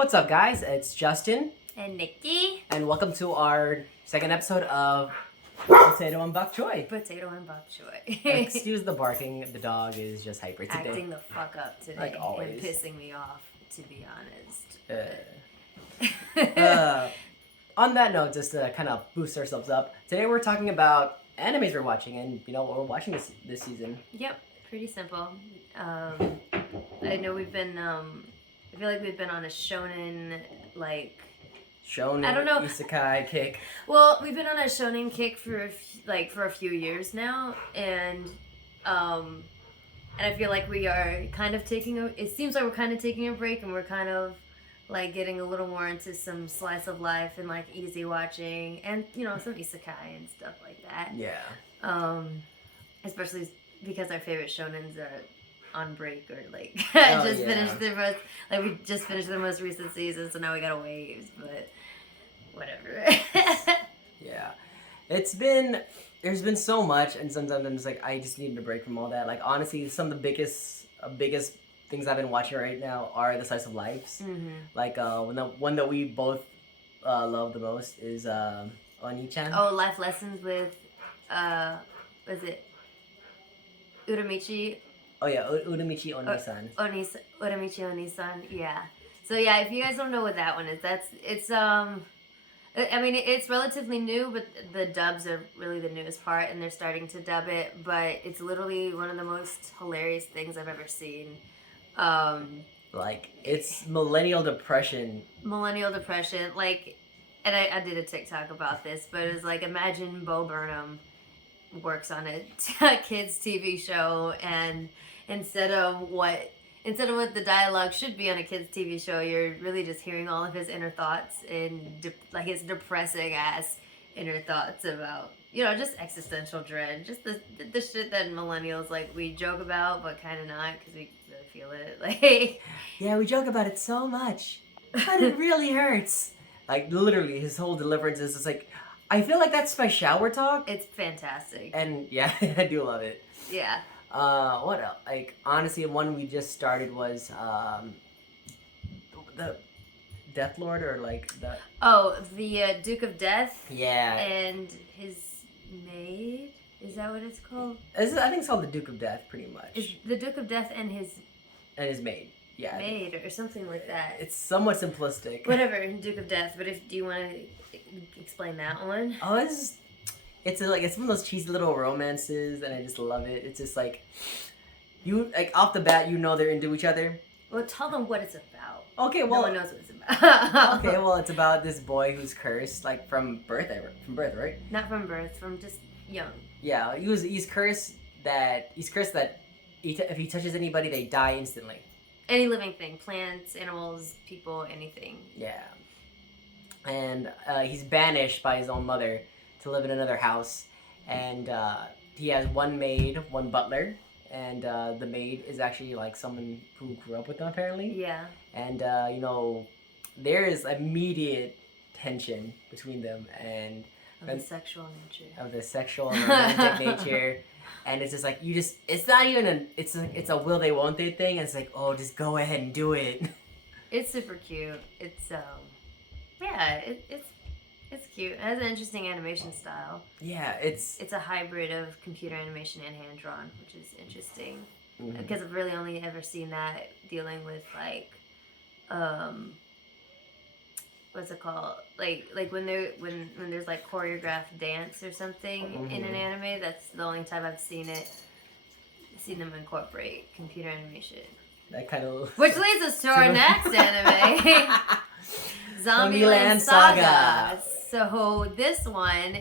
What's up, guys? It's Justin, And Nikki. and welcome to our second episode of Potato and Bok Choy. Potato and Bok Choy. Excuse the barking, the dog is just hyper today. Acting the fuck up today. Like always. And pissing me off, to be honest. On that note, just to kind of boost ourselves up, today we're talking about animes we're watching, and what we're watching this season. Yep, pretty simple. I know we've been, I feel like we've been on a shonen, Shonen, I don't know. isekai kick. Well, we've been on a shonen kick for a few years now, and I feel like we are kind of it seems like we're kind of taking a break, and we're kind of like getting a little more into some slice of life and like easy watching, and some isekai and stuff like that. Yeah. Especially because our favorite shonens are on break or finished we just finished the most recent season, so now we gotta wait, but whatever. Yeah, there's been so much, and sometimes I'm just like, I just need a break from all that. Like, honestly, some of the biggest things I've been watching right now are the slice of lives. Mm-hmm. Like one that we both love the most is Oni-chan. Oh, life lessons with was it Uramichi? Oh yeah, Uramichi Oni-san. Uramichi Oni-san, yeah. So yeah, if you guys don't know what that one is, it's relatively new, but the dubs are really the newest part, and they're starting to dub it, but it's literally one of the most hilarious things I've ever seen. It's millennial depression. And I did a TikTok about this, but it was like, imagine Bo Burnham works on a kids TV show, and instead of what the dialogue should be on a kids TV show, you're really just hearing all of his inner thoughts and his depressing ass inner thoughts about just existential dread, just the shit that millennials we joke about but kind of not, because we really feel it. Yeah, we joke about it so much, but it really hurts. Literally, his whole deliverance is just like, I feel like that's my shower talk. It's fantastic. And yeah, I do love it. Yeah. What else? Honestly, one we just started was the Death Lord, or the Duke of Death. Yeah. And his maid. Is that what it's called? I think it's called the Duke of Death, pretty much. Is the Duke of Death and his maid. Yeah. Maid or something like that. It's somewhat simplistic. Whatever, Duke of Death. But do you want to explain that one? Oh, it's one of those cheesy little romances, and I just love it. It's just you off the bat, they're into each other. Well, tell them what it's about. Okay, well, no one knows what it's about. Okay, well, it's about this boy who's cursed, from birth, right? Not from birth, from just young. Yeah, he's cursed that if he touches anybody, they die instantly. Any living thing, plants, animals, people, anything. Yeah. And he's banished by his own mother to live in another house. And he has one maid, one butler. And the maid is actually someone who grew up with him, apparently. Yeah. And, there is immediate tension between them. And of the sexual nature. Of the sexual and romantic nature. And it's just it's not even it's a will they won't they thing. It's oh, just go ahead and do it. It's super cute. It's it's cute. It has an interesting animation style. Yeah, it's a hybrid of computer animation and hand drawn, which is interesting. Mm-hmm. Because I've really only ever seen that dealing with what's it called? When there's choreographed dance or something mm-hmm. in an anime. That's the only time I've seen them incorporate computer animation. That kind of. Which leads us to our next anime, Zombieland Saga. So this one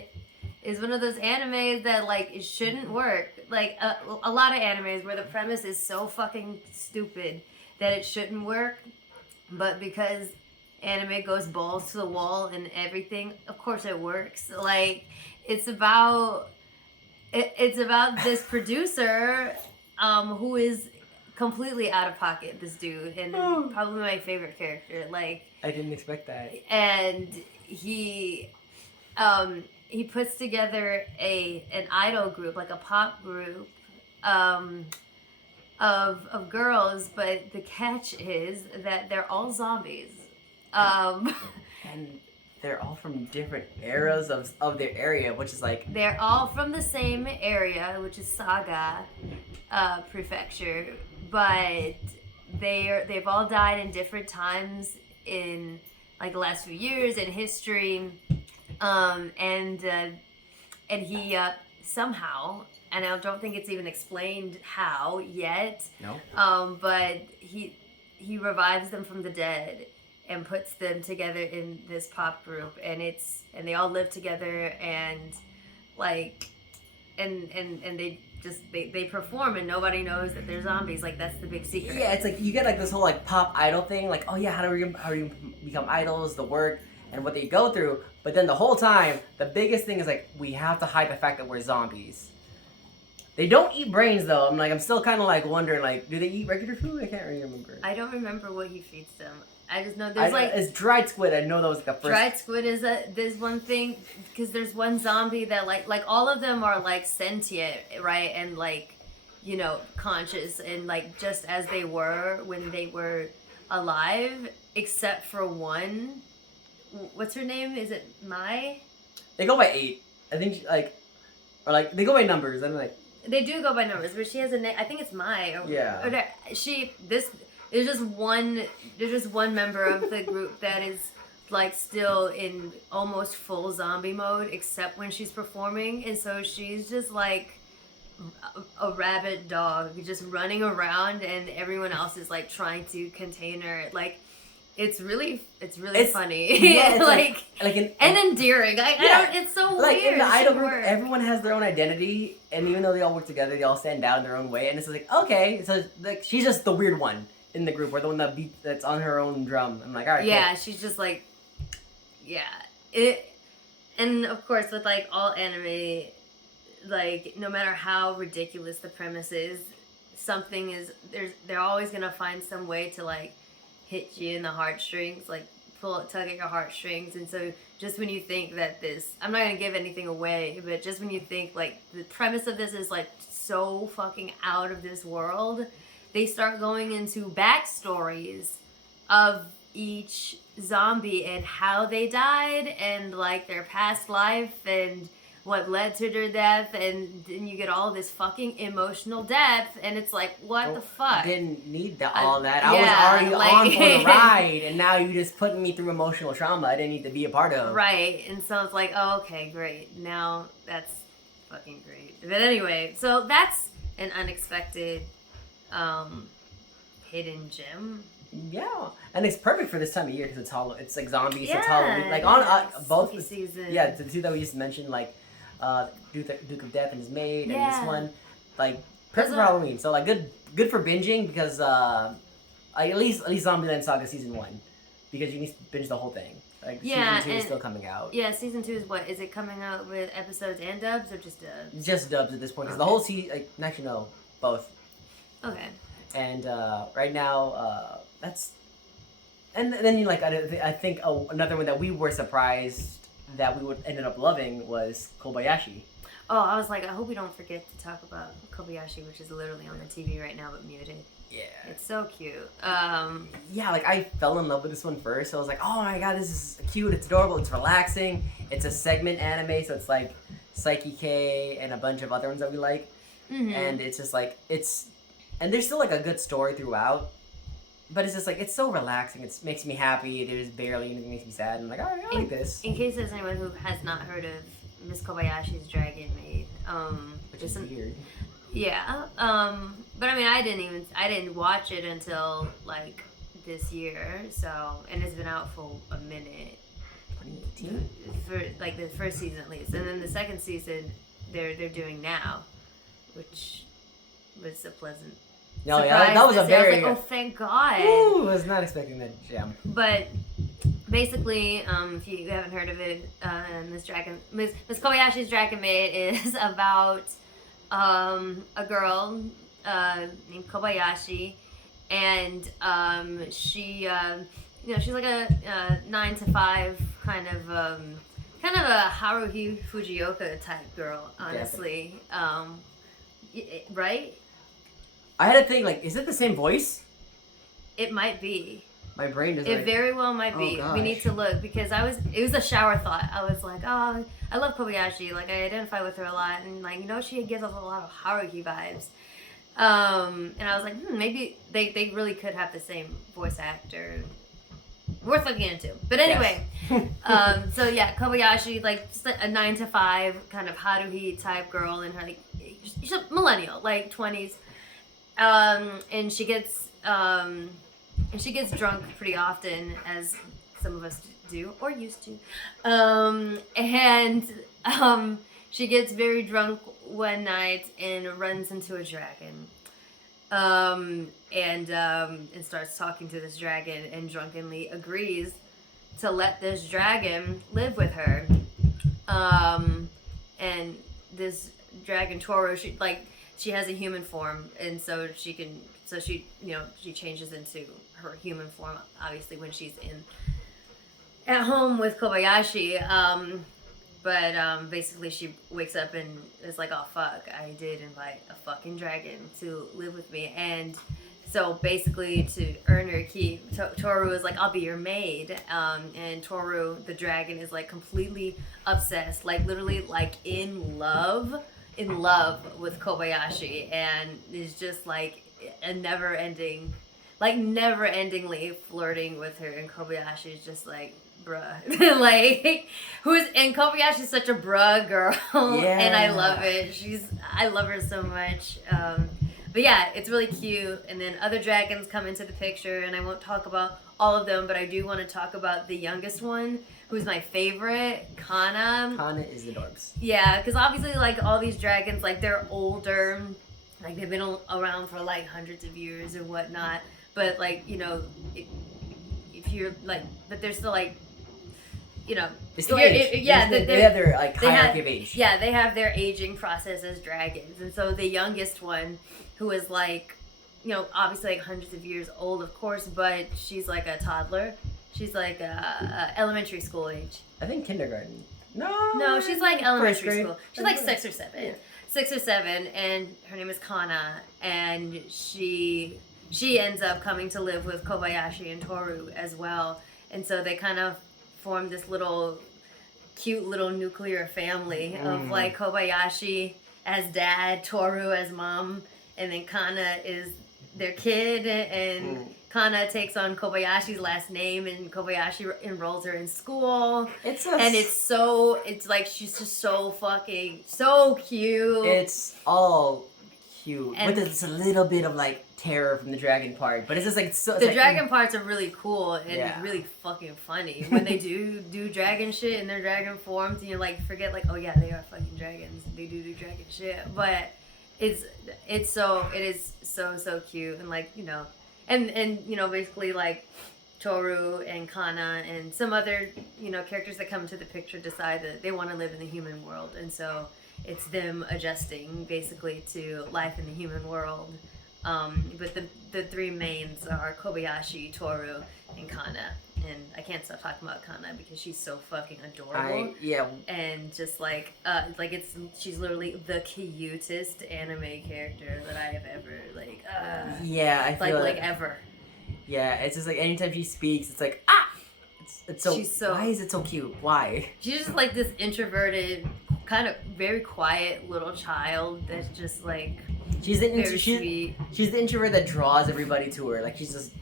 is one of those animes that it shouldn't work. A lot of animes where the premise is so fucking stupid that it shouldn't work, but because anime goes balls to the wall and everything, of course it works. It's about this producer who is completely out of pocket, this dude, and probably my favorite character. I didn't expect that. And he puts together an idol group, a pop group, of girls, but the catch is that they're all zombies. Um, And they're all from different eras of their area, which is like they're all from the same area, which is Saga Prefecture, but they've all died in different times in like the last few years in history. And he somehow, and I don't think it's even explained how yet. no. But he revives them from the dead and puts them together in this pop group, and they all live together, and like and they perform, and nobody knows that they're zombies. Like, that's the big secret. Yeah, it's like you get like this whole like pop idol thing, like, oh yeah, how do you become idols, the work and what they go through, but then the whole time the biggest thing is like we have to hide the fact that we're zombies. They don't eat brains though. I'm still kind of like wondering, like, do they eat regular food? I can't really remember. I don't remember what he feeds them. I just know there's like it's dried squid. I know that was like the first. Dried squid is there's one thing, because there's one zombie that like all of them are like sentient, right, and like, you know, conscious, and like just as they were when they were alive, except for one. What's her name? Is it Mai? They go by 8. I think or like they go by numbers. I'm like. They do go by numbers, but she has a name. I think it's Mai. Yeah. There's just one member of the group that is like still in almost full zombie mode, except when she's performing, and so she's just like a rabid dog, just running around, and everyone else is like trying to contain her. Like, it's really funny. Yeah, it's like and endearing. It's so like weird. in the idol group, everyone has their own identity, and even though they all work together, they all stand down their own way. And it's like, okay, so like she's just the weird one in the group, or the one that's on her own drum. I'm like, all right, yeah, cool. she's just like, yeah, and of course with like all anime, like no matter how ridiculous the premise is, something is they're always gonna find some way to like hit you in the heartstrings, like tug at your heartstrings. And so just when you think that I'm not gonna give anything away, but just when you think like the premise of this is like so fucking out of this world, they start going into backstories of each zombie and how they died, and like their past life and what led to their death, and then you get all this fucking emotional depth, and it's like, what the fuck? Didn't need all that. I was already like, on for the ride, and now you just putting me through emotional trauma I didn't need to be a part of. Right, and so it's like, oh, okay, great. Now that's fucking great. But anyway, so that's an unexpected hidden gem. Yeah, and it's perfect for this time of year because it's like zombies. Yeah, it's Halloween. Like on both season. Yeah, the two that we just mentioned, like Duke of Death and His Maid, and this one, like perfect for Halloween. So like good for binging because at least Zombieland Saga season 1, because you need to binge the whole thing. Like season 2 is still coming out. Yeah, season 2 is what? Is it coming out with episodes and dubs, or just dubs? Just dubs at this point, because the whole season, like, actually no, both. Okay. And right now, that's, and then you like I think another one that we were surprised that we would ended up loving was Kobayashi. Oh, I was like, I hope we don't forget to talk about Kobayashi, which is literally on the TV right now but muted. Yeah. It's so cute. Yeah, like I fell in love with this one first. So I was like, oh my god, this is cute, it's adorable, it's relaxing. It's a segment anime, so it's like Psyche K and a bunch of other ones that we like. Mm-hmm. And it's just like, and there's still like a good story throughout. But it's just like, it's so relaxing. It makes me happy. There's barely anything that makes me sad. I'm like, alright, I like this. In case there's anyone who has not heard of Miss Kobayashi's Dragon Maid, which is weird. Yeah. But I mean, I didn't watch it until like this year. So, and it's been out for a minute. 2018? For like the first season at least, and then the second season they're doing now, which was a pleasant. No, yeah, that was a very. I was like, oh, thank God. Ooh, I was not expecting that gem. But basically, if you haven't heard of it, Miss Kobayashi's Dragon Maid is about a girl named Kobayashi, and she she's like a 9 to 5 kind of a Haruhi Fujioka type girl, honestly. Right? I had to think, like, is it the same voice? It might be. My brain doesn't. It very well might be. We need to look because it was a shower thought. I was like, oh, I love Kobayashi. Like I identify with her a lot, and like she gives off a lot of Haruhi vibes. And I was like, maybe they really could have the same voice actor. Worth looking into. But anyway, yes. So yeah, Kobayashi, like just a 9 to 5 kind of Haruhi type girl in her like she's a millennial, like 20s. And she gets drunk pretty often, as some of us do or used to. She gets very drunk one night and runs into a dragon. And starts talking to this dragon and drunkenly agrees to let this dragon live with her. And this dragon Toru, she has a human form, and so she changes into her human form, obviously, when she's at home with Kobayashi. But basically she wakes up and is like, oh fuck, I did invite a fucking dragon to live with me. And so basically to earn her keep, Toru is like, I'll be your maid. And Toru, the dragon, is like completely obsessed, like literally like in love with Kobayashi, and is just like a never-endingly flirting with her. And Kobayashi is just like, bruh. Like, and Kobayashi's such a bruh girl. Yeah. And I love it. I love her so much. But yeah, it's really cute. And then other dragons come into the picture, and I won't talk about all of them, but I do want to talk about the youngest one, who's my favorite, Kana. Kana is the dorks. Yeah, because obviously, like, all these dragons, like, they're older. Like, they've been around for, like, hundreds of years or whatnot. But, like, if you're, like, but they're still, like, they still age. They have their like hierarchy of age. Yeah, they have their aging process as dragons, and so the youngest one, who is like, obviously like hundreds of years old, of course, but she's like a toddler. She's like elementary school age. I think kindergarten. No, she's like elementary school. She's like 6 or 7. Yeah. 6 or 7, and her name is Kana, and she ends up coming to live with Kobayashi and Toru as well, and so they kind of form this cute little nuclear family of like Kobayashi as dad, Toru as mom, and then Kana is their kid, and Kana takes on Kobayashi's last name, and Kobayashi enrolls her in school. It's like she's just so cute. It's all cute, but there's a little bit of like terror from the dragon part, but it's just like dragon parts are really cool and really fucking funny when they do dragon shit in their dragon forms, and you like forget like, oh yeah, they are fucking dragons, they do dragon shit. But it is so cute, and like and basically like Toru and Kana and some other characters that come into the picture decide that they want to live in the human world, and so it's them adjusting basically to life in the human world. But the 3 mains are Kobayashi, Toru, and Kana. And I can't stop talking about Kana because she's so fucking adorable. And just like she's literally the cutest anime character that I have ever I feel like ever. Yeah, it's just like anytime she speaks, it's like it's so. Why is it so cute? Why? She's just like this introverted, kind of very quiet little child that's just like. She's the introvert that draws everybody to her. Like she's just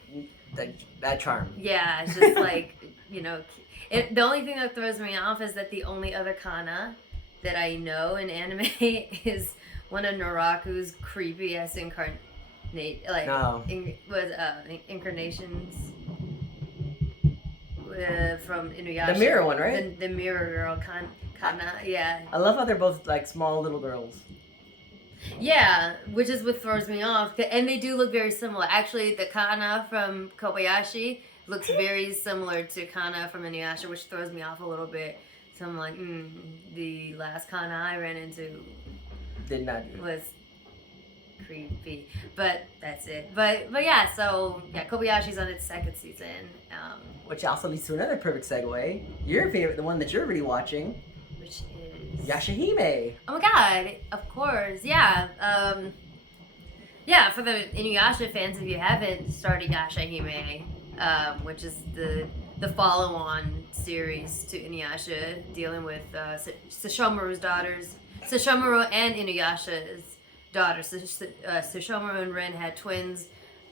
that charm. Yeah, it's just like the only thing that throws me off is that the only other Kana that I know in anime is one of Naraku's creepy ass incarnations. From Inuyasha. The mirror one, right? The mirror girl, Kana. Yeah. I love how they're both like small little girls. Yeah, which is what throws me off. And they do look very similar. Actually, the Kana from Kobayashi looks very similar to Kana from Inuyasha, which throws me off a little bit. So I'm like, the last Kana I ran into was creepy. But that's it. But yeah, so yeah, Kobayashi's on its 2nd season. Which also leads to another perfect segue. Your favorite, the one that you're really watching. Which is Yashahime. Oh my god, of course, yeah. Yeah, for the Inuyasha fans, if you haven't started Yashahime, which is the follow-on series to Inuyasha, dealing with Sesshomaru's daughters, Sesshomaru and Inuyasha's daughters. Sesshomaru and Rin had twins,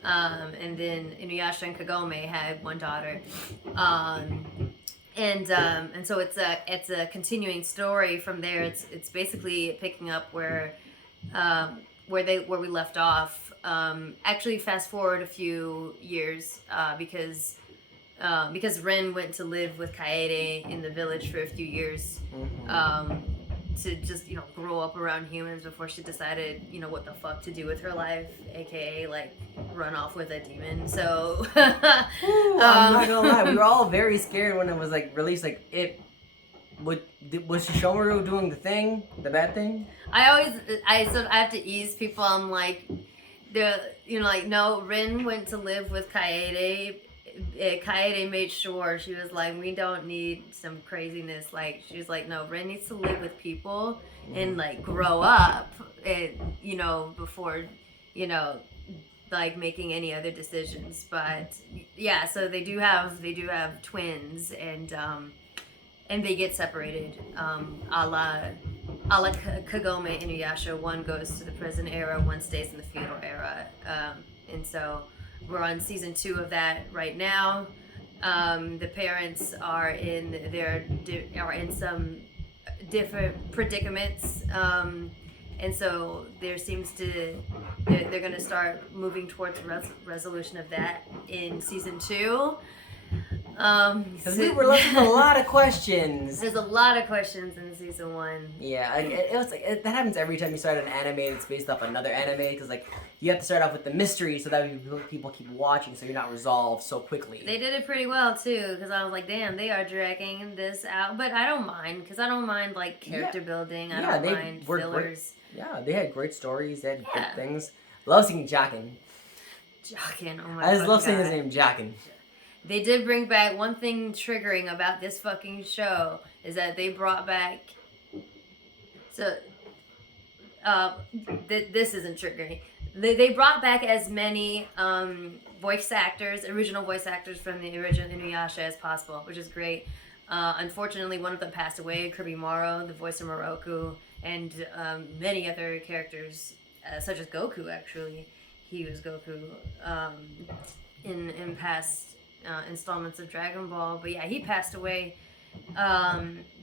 and then Inuyasha and Kagome had one daughter. And so it's a continuing story from there. It's basically picking up where we left off. Actually, fast forward a few years because Ren went to live with Kaede in the village for a few years. To just grow up around humans before she decided what the fuck to do with her life, aka like run off with a demon. So Ooh, I'm not gonna lie, we were all very scared when it was like released. Like was Shishomaru doing the bad thing? I have to ease people. I'm like, no, Rin went to live with Kaede. Kaede made sure, she was like, we don't need some craziness. Like, she was like, no, Ren needs to live with people and like grow up, and before like making any other decisions. But yeah, so they do have twins, and they get separated, a la Kagome and Inuyasha. One goes to the present era, one stays in the feudal era, and so we're on season 2 of that right now. The parents are in some different predicaments, and so there seems to they're going to start moving towards resolution of that in season 2. Because we were left with a lot of questions. There's a lot of questions in season 1. Yeah, it was like that happens every time you start an anime that's based off another anime, because like you have to start off with the mystery so that people keep watching, so you're not resolved so quickly. They did it pretty well too, because I was like, damn, they are dragging this out, but I don't mind, because I don't mind like character building. I don't mind fillers. Yeah, they had great stories. They had good things. Love seeing Jacken. Jacken, oh my god. I just love saying his name, Jacken. They did bring back one thing triggering about this fucking show is that they brought back. So, this isn't triggering. They brought back as many original voice actors from the original Inuyasha as possible, which is great. Unfortunately, one of them passed away, Kirby Morrow, the voice of Moroku, and many other characters, such as Goku, actually. He was Goku in past installments of Dragon Ball. But yeah, he passed away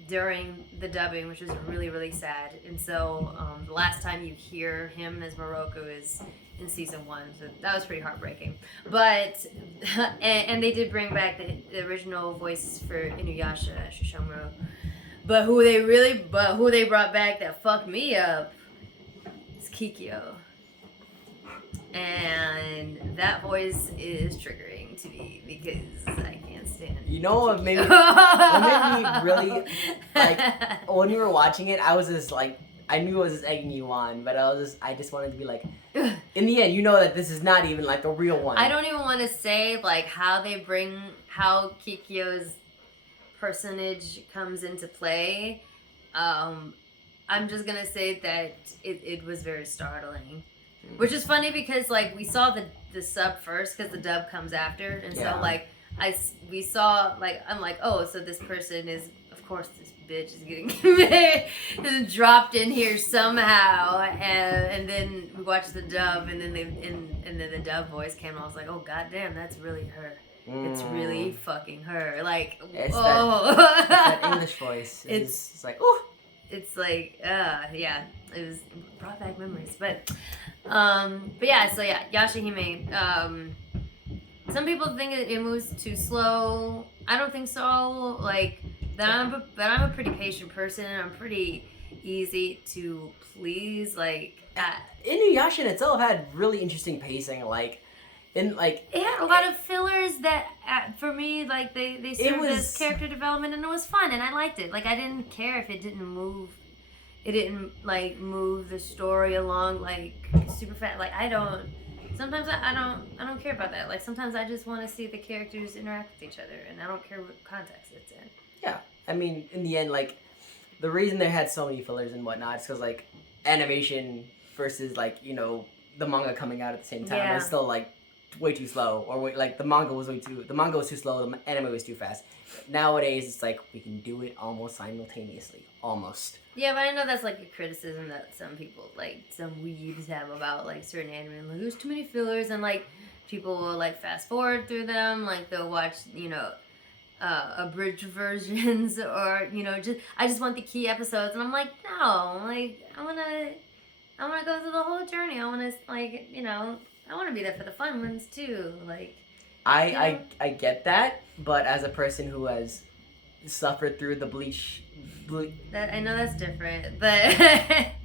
during the dubbing, which was really, really sad. And so the last time you hear him as Moroku is in season 1, so that was pretty heartbreaking. But and they did bring back the original voice for Inuyasha, Shishomaru. But who they brought back that fucked me up is Kikyo. And that voice is triggering to me because I can't stand it. You know what made me really, like, when you were watching it, I was just like, I knew it was just egging you on, but I just wanted to be like, in the end, you know that this is not even like a real one. I don't even want to say like how Kikyo's personage comes into play. I'm just gonna say that it was very startling. Which is funny because like we saw the sub first because the dub comes after, and so like we saw like I'm like, oh, so this person is, of course this bitch is getting dropped in here somehow, and then we watched the dub, and then the dub voice came, and I was like, oh goddamn, that's really her. It's really fucking her. Like, it's that English voice. It's like, oh. It's like, yeah, it brought back memories. But yeah, so yeah, Yashahime. Some people think it moves too slow. I don't think so. Like, but I'm a pretty patient person. I'm pretty easy to please. Like, Inuyasha in itself had really interesting pacing. It had a lot of fillers that for me, like they served as character development, and it was fun, and I liked it. Like, I didn't care if it didn't move like move the story along like super fast. Like, sometimes I don't care about that. Like, sometimes I just want to see the characters interact with each other, and I don't care what context it's in. Yeah, I mean, in the end, like, the reason they had so many fillers and whatnot is because like animation versus like the manga coming out at the same time is still like way too slow, or like the manga was too slow, the anime was too fast. Nowadays, it's like we can do it almost simultaneously, almost. Yeah, but I know that's like a criticism that some people, like some weebs, have about like certain anime. Like, there's too many fillers, and like people will like fast forward through them. Like they'll watch, abridged versions, or just I just want the key episodes, and I'm like, no, like I wanna go through the whole journey. I wanna I wanna be there for the fun ones too. Like I get that, but as a person who has suffered through the that I know that's different, but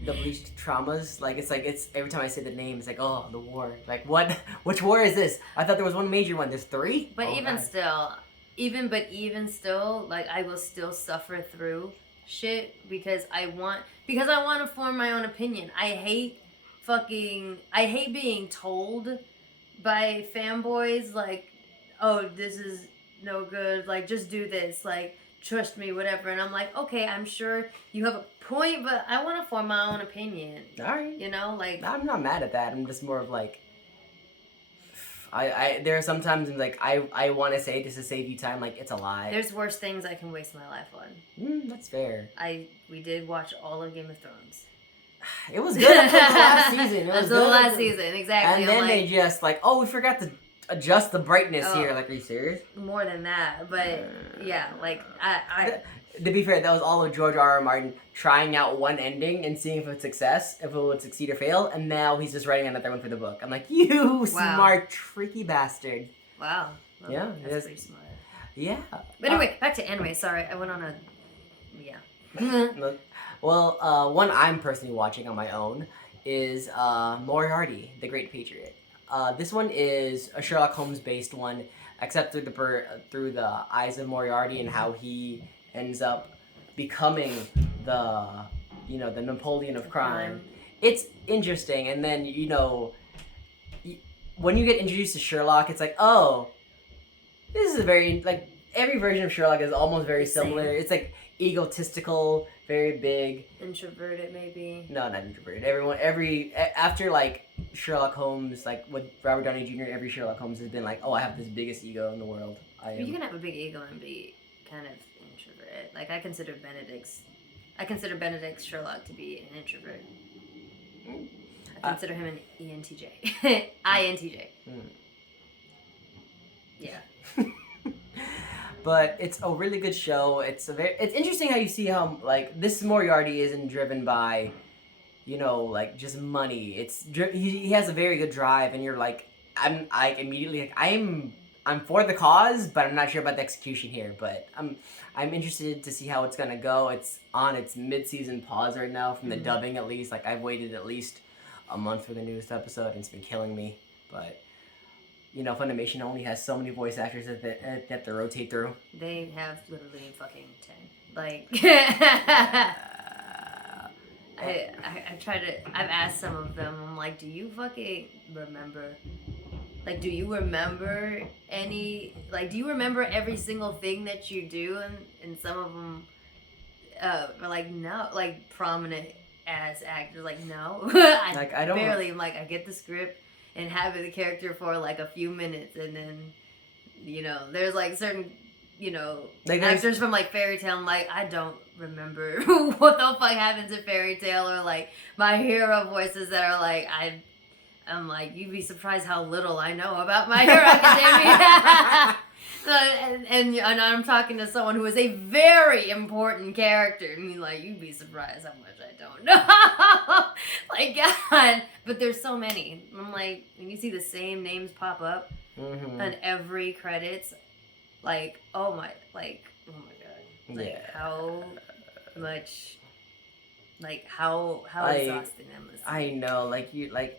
the bleach traumas, like it's every time I say the name, it's like, oh, the war. Like, what? Which war is this? I thought there was one major one. There's three. But oh, even God. still, even still, like I will still suffer through shit because I want to form my own opinion. I hate being told by fanboys like, oh, this is no good, like just do this, like trust me, whatever. And I'm like, okay, I'm sure you have a point, but I want to form my own opinion. All right. Like I'm not mad at that. I'm just more of like, I there are sometimes like I want to say just to save you time, like it's a lie. There's worse things I can waste my life on. That's fair. We did watch all of Game of Thrones. It was good until the last season. Until the last season, exactly. And then they just like, oh, we forgot to adjust the brightness here. Like, are you serious? More than that, but yeah, like I. To be fair, that was all of George R. R. Martin trying out one ending and seeing if it would succeed or fail, and now he's just writing another one for the book. I'm like, you smart, tricky bastard. Wow. Well, yeah, that's pretty smart. Yeah. But anyway, back to anime. Sorry, I went on a. Yeah. Well, one I'm personally watching on my own is Moriarty, the Great Patriot. This one is a Sherlock Holmes based one, except through the eyes of Moriarty and how he ends up becoming the Napoleon of crime. It's interesting, and then when you get introduced to Sherlock, it's like, oh, this is a very like every version of Sherlock is almost very similar. It's like egotistical, very big, introverted, maybe. No, not introverted. After like Sherlock Holmes, like with Robert Downey Jr., every Sherlock Holmes has been like, oh, I have this biggest ego in the world. You can have a big ego and be kind of introverted. Like I consider Benedict's Sherlock to be an introvert. I consider him an ENTJ. INTJ. Yeah. But it's a really good show. It's interesting how you see how like this Moriarty isn't driven by, like just money. He has a very good drive, and you're like, I'm for the cause, but I'm not sure about the execution here. But I'm interested to see how it's gonna go. It's on its mid-season pause right now from the dubbing at least. Like I've waited at least a month for the newest episode, and it's been killing me. But Funimation only has so many voice actors that they have to rotate through. They have literally fucking 10. Like, I've asked some of them, I'm like, do you fucking remember? Like, do you remember every single thing that you do? And some of them are like, no, like prominent as actors, like, no. I don't barely, I'm like, I get the script and have the character for like a few minutes, and then there's like certain like actors from like Fairy Tail, I'm like, I don't remember what the fuck happens in Fairy Tail, or like My Hero voices that are like I'm like, you'd be surprised how little I know about My Hero Academia. and I'm talking to someone who is a very important character, and you'd be surprised how much I don't know. Like, God, but there's so many. I'm like, when you see the same names pop up on every credits, like, oh my god, like how much, like how exhausting that must be. I know,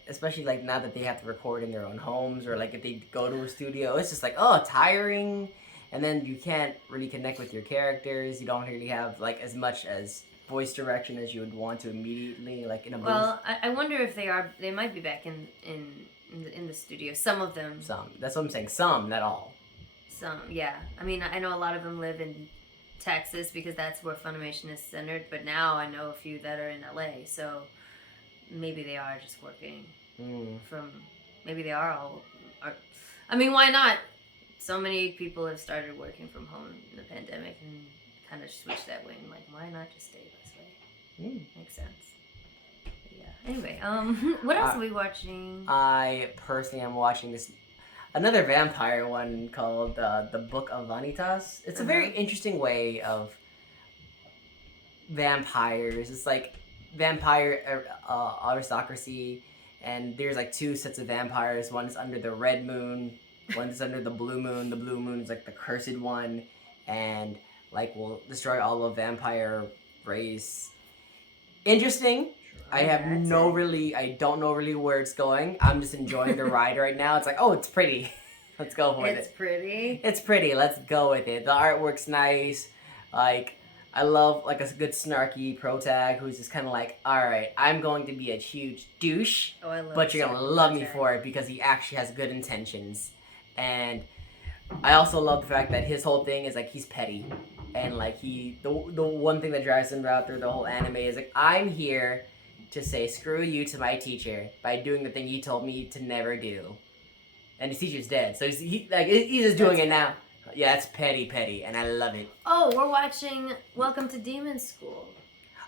especially like now that they have to record in their own homes, or like if they go to a studio, it's just like, oh, tiring, and then you can't really connect with your characters. You don't really have like as much as voice direction as you would want to immediately, like in a booth. Well, I wonder if they might be back in the studio. Some of them. Some. That's what I'm saying. Some, not all. Some, yeah. I mean, I know a lot of them live in Texas because that's where Funimation is centered, but now I know a few that are in LA, so maybe they are just working from, maybe they are all I mean, why not? So many people have started working from home in the pandemic and kind of switched that way. And like, why not just stay this way? Makes sense. But yeah. Anyway, what else are we watching? I personally am watching this another vampire one called the Book of Vanitas. It's a very interesting way of vampires. It's like vampire aristocracy, and there's like two sets of vampires. One is under the red moon, one is under the blue moon. The blue moon is like the cursed one, and like will destroy all of vampire race. Interesting. I don't know really where it's going. I'm just enjoying the ride right now. It's like, oh, it's pretty. Let's go for it. It's pretty. It's pretty. Let's go with it. The artwork's nice. Like, I love like a good snarky protag who's just kind of like, all right, I'm going to be a huge douche, but you're gonna love me for it because he actually has good intentions. And I also love the fact that his whole thing is like he's petty, and like the one thing that drives him out through the whole anime is like, I'm here to say screw you to my teacher by doing the thing he told me to never do. And his teacher's dead, so he's just doing it now. Yeah, it's petty, and I love it. Oh, we're watching Welcome to Demon School.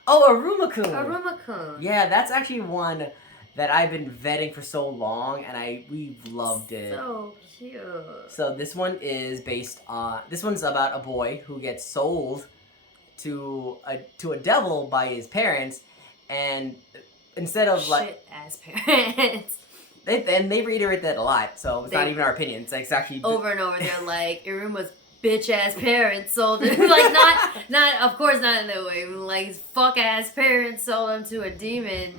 Oh, Aruma-kun. Aruma-kun. Yeah, that's actually one that I've been vetting for so long, and we've loved it. So cute. So this one is this one's about a boy who gets sold to a devil by his parents, and instead of shit ass parents. They reiterate that a lot, so it's not even our opinion. It's actually over and over. They're like, Iruma's bitch ass parents sold him. Like not of course not in that way. Like his fuck ass parents sold him to a demon,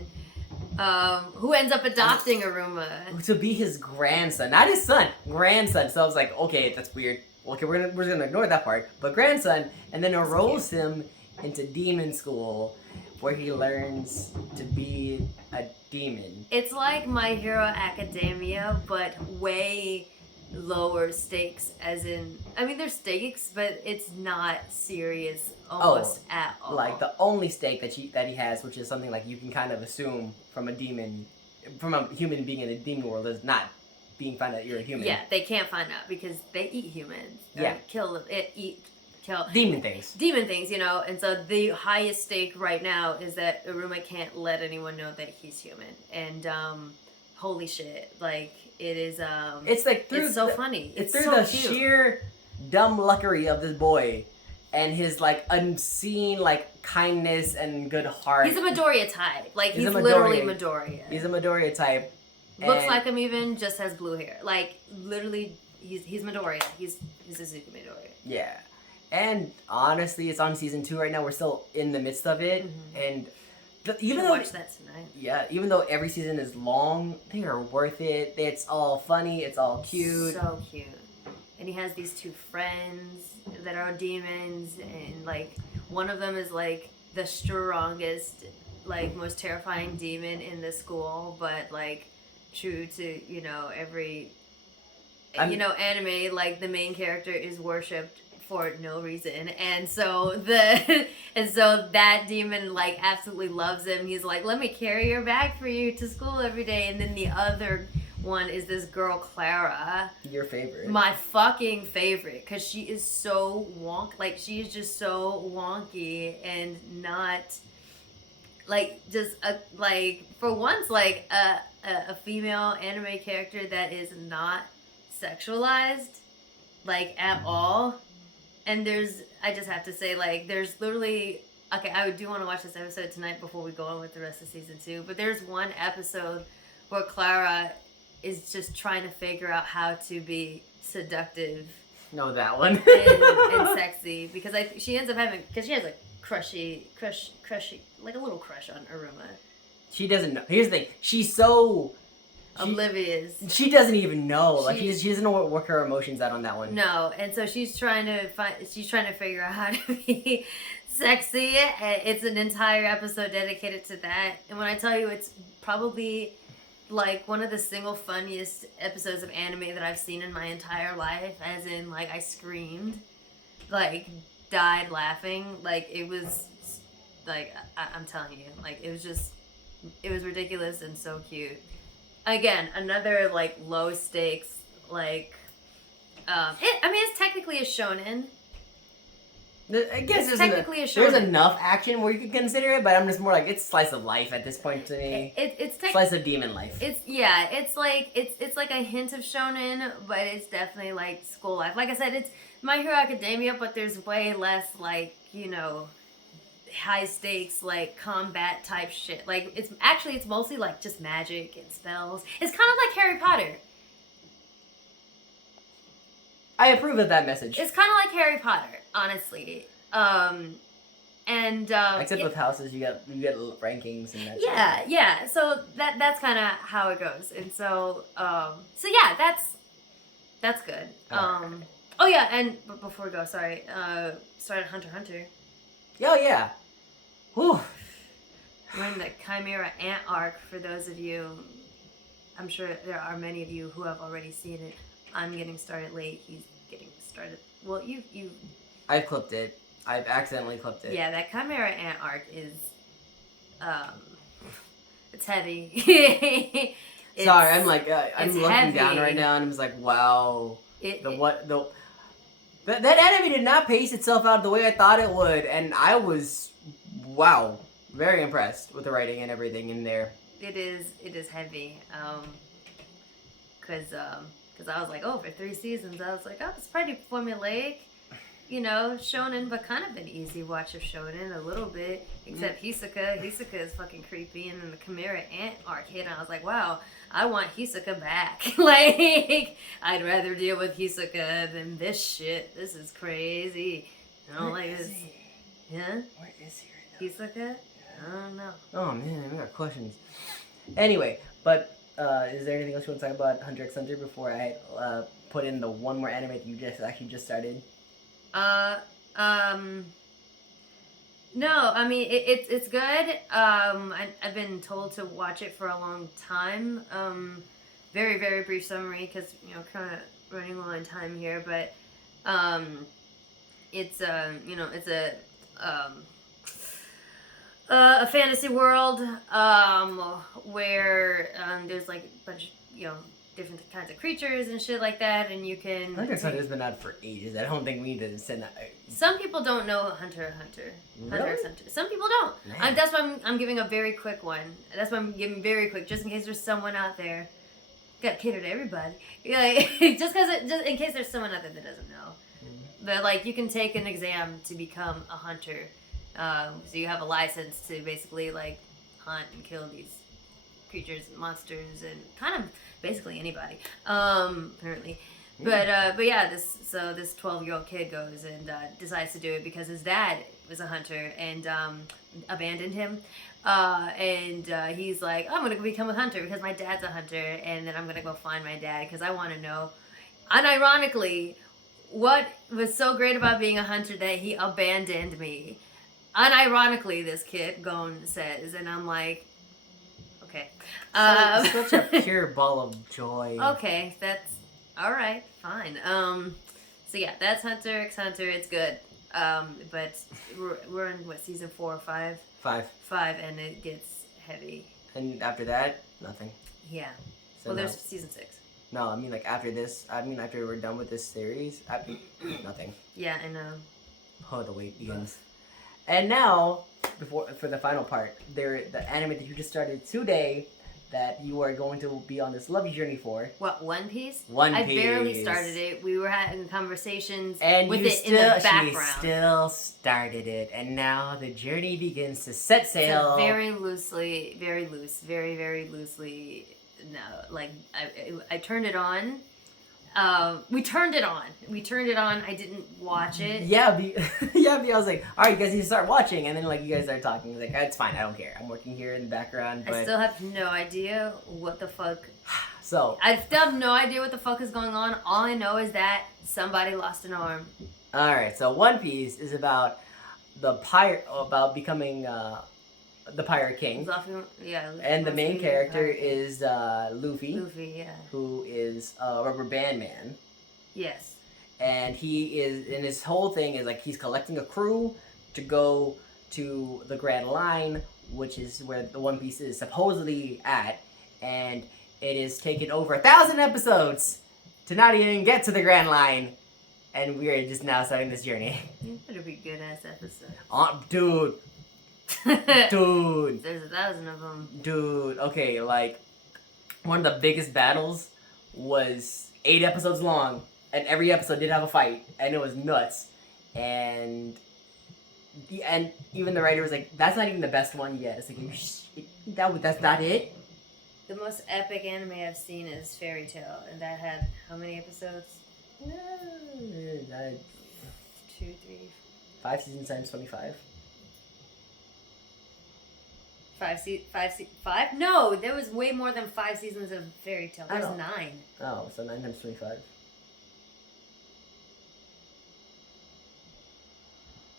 who ends up adopting Iruma to be his grandson, not his son, grandson. So I was like, okay, that's weird. Okay, we're gonna ignore that part. But grandson, and then enrolls him into demon school, where he learns to be a demon. It's like My Hero Academia, but way lower stakes, as in, I mean, there's stakes, but it's not serious almost at all. Like, the only stake that he has, which is something like you can kind of assume from a human being in a demon world, is not being found out you're a human. Yeah, they can't find out because they eat humans. Yeah. Kill demon things, you know. And so the highest stake right now is that Iruma can't let anyone know that he's human. And holy shit, like it is it's like it's so funny. It's through the sheer dumb luckery of this boy and his like unseen like kindness and good heart. He's a Midoriya type. Like he's literally Midoriya. He's a Midoriya type. Looks like him, even just has blue hair. Like literally he's Midoriya. He's Suzuki Midoriya. Yeah. And honestly, it's on season 2 right now. We're still in the midst of it, and even though watch that tonight. Yeah, even though every season is long, they are worth it. It's all funny. It's all cute. So cute. And he has these two friends that are demons, and like one of them is like the strongest, like most terrifying demon in the school, but like true to every anime, like the main character is worshipped for no reason, and so that demon like absolutely loves him. He's like, let me carry your bag for you to school every day. And then the other one is this girl Clara, your favorite, my fucking favorite, because she is so like she is just so wonky and not like just like for once like a female anime character that is not sexualized like at all. And I just have to say, like, there's literally, okay, I do want to watch this episode tonight before we go on with the rest of season 2, but there's one episode where Clara is just trying to figure out how to be seductive. No, that one. and sexy, because she ends up having, because she has a crushy, like a little crush on Iruma. She doesn't know. Here's the thing, she's so oblivious. She doesn't even know. Like she doesn't know what work her emotions out on that one. No, and so she's trying to figure out how to be sexy. It's an entire episode dedicated to that. And when I tell you, it's probably like one of the single funniest episodes of anime that I've seen in my entire life. As in, like I screamed, like died laughing. Like it was, like I'm telling you, like it was ridiculous and so cute. Again, another like low stakes like, it's technically a shonen. I guess It's technically a there's shonen. enough action where you could consider it, but I'm just more like it's slice of life at this point to me. Slice of demon life. It's like a hint of shonen, but it's definitely like school life. Like I said, it's My Hero Academia, but there's way less like, high stakes like combat type shit. Like it's mostly like just magic and spells. It's kind of like Harry Potter. I approve of that message. It's kind of like Harry Potter, honestly. Except with houses, you get rankings and that. Yeah. So that's kind of how it goes, and so yeah, that's good. Oh yeah, and before we go, sorry, started Hunter x Hunter. Oh yeah. Whew. We're in the Chimera Ant arc. For those of you, I'm sure there are many of you who have already seen it. I'm getting started late. He's getting started. Well, you. I've clipped it. I've accidentally clipped it. Yeah, that Chimera Ant arc is, it's heavy. Sorry, I'm like I'm looking heavy. down right now, and I'm just like, wow. That anime did not pace itself out the way I thought it would, and I was, wow, very impressed with the writing and everything in there. It is heavy, cause I was like, oh, for 3 seasons, I was like, oh, it's pretty formulaic, shonen, but kind of an easy watch of shonen a little bit, except Hisoka is fucking creepy, and then the Chimera Ant arc hit, and I was like, wow, I want Hisoka back. Like, I'd rather deal with Hisoka than this shit. This is crazy. I don't like this. Yeah? Where is he right now? Hisoka? I don't know. Oh man, we got questions. Anyway, but is there anything else you want to talk about Hunter x Hunter before I put in the one more anime that you just started? No, I mean it's good. I've been told to watch it for a long time. Very very brief summary because kind of running low on time here, but it's a fantasy world where there's like a bunch of different kinds of creatures and shit like that, and you can. Hunter x Hunter's been out for ages. I don't think we need to send that. Some people don't know Hunter x Hunter. Really? Hunter x Hunter. Some people don't. That's why I'm giving a very quick one. That's why I'm giving very quick, just in case there's someone out there. Got to cater to everybody. Just in case there's someone out there that doesn't know. Mm-hmm. But like, you can take an exam to become a hunter. So you have a license to basically like hunt and kill these creatures and monsters and kind of basically anybody, apparently. But yeah, this 12-year-old kid goes and decides to do it because his dad was a hunter and abandoned him. And he's like, I'm gonna become a hunter because my dad's a hunter, and then I'm gonna go find my dad because I want to know. Unironically, what was so great about being a hunter that he abandoned me? Unironically, this kid Gon says, and I'm like, okay. Such a pure ball of joy. Okay, that's all right, fine. So yeah, that's Hunter x Hunter. It's good. But we're in what, season 4 or 5? 5. 5, and it gets heavy. And after that, nothing. Yeah. So there's season 6. No, I mean like after this. I mean after we're done with this series, nothing. Yeah, I know. Oh, the wait begins. And now, for the final part, the anime that you just started today, that you are going to be on this love journey for. What, One Piece? One Piece. I barely started it. We were having conversations and with it in the background. She still started it, and now the journey begins to set sail. So very loosely, very loose, very very loosely. No, like I turned it on. We turned it on. I didn't watch it. Yeah, I was like, all right, you guys need to start watching, and then like you guys start talking. Like, it's fine, I don't care. I'm working here in the background. But I still have no idea what the fuck. So I still have no idea what the fuck is going on. All I know is that somebody lost an arm. All right, so One Piece is about about becoming the Pirate King. Yeah. And the main character is Luffy. Luffy, yeah. Who is a rubber band man. Yes. And his whole thing is like he's collecting a crew to go to the Grand Line, which is where the One Piece is supposedly at. And it is taken over 1,000 episodes to not even get to the Grand Line. And we are just now starting this journey. You better be good ass episodes. Dude. Dude. There's 1,000 of them. Dude. Okay, like, one of the biggest battles was 8 episodes long. And every episode did have a fight. And it was nuts. And even the writer was like, that's not even the best one yet. It's like, that's not it? The most epic anime I've seen is Fairy Tail. And that had how many episodes? 2, 3. 5 seasons times 25. 5? No, there was way more than 5 seasons of Fairy Tail. There's 9. Oh, so 9 times 25.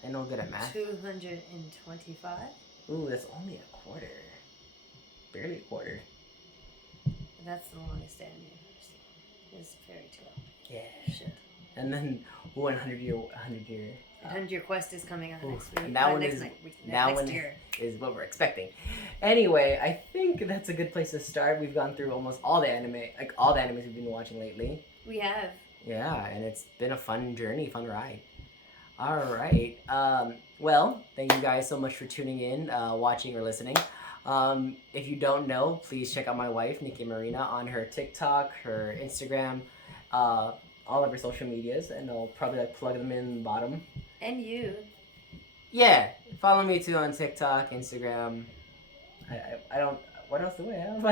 I know good at math. 225? Ooh, that's only a quarter. Barely a quarter. That's the longest anime I've seen. Is Fairy Tail. Yeah. Shit. And then 100 year. 100-Year Quest is coming out next week. And that one next year is what we're expecting. Anyway, I think that's a good place to start. We've gone through almost all the anime, like all the animes we've been watching lately. We have. Yeah, and it's been a fun journey, fun ride. All right. Well, thank you guys so much for tuning in, watching or listening. If you don't know, please check out my wife, Nikki Marina, on her TikTok, her Instagram, all of her social medias, and I'll probably plug them in the bottom. And you. Yeah, follow me too on TikTok, Instagram. I don't. What else do I have?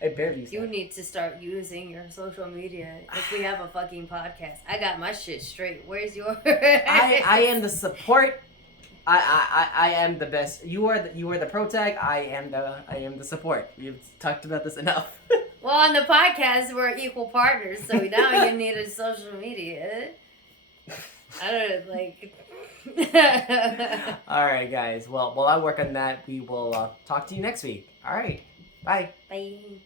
I barely use You that. need to start using your social media. If we have a fucking podcast, I got my shit straight. Where's yours? I am the support. I am the best. You are the pro tag. I am the support. We've talked about this enough. Well, on the podcast, we're equal partners, so now you need a social media. I don't know, like. All right, guys. Well, while I work on that, we will talk to you next week. All right. Bye. Bye.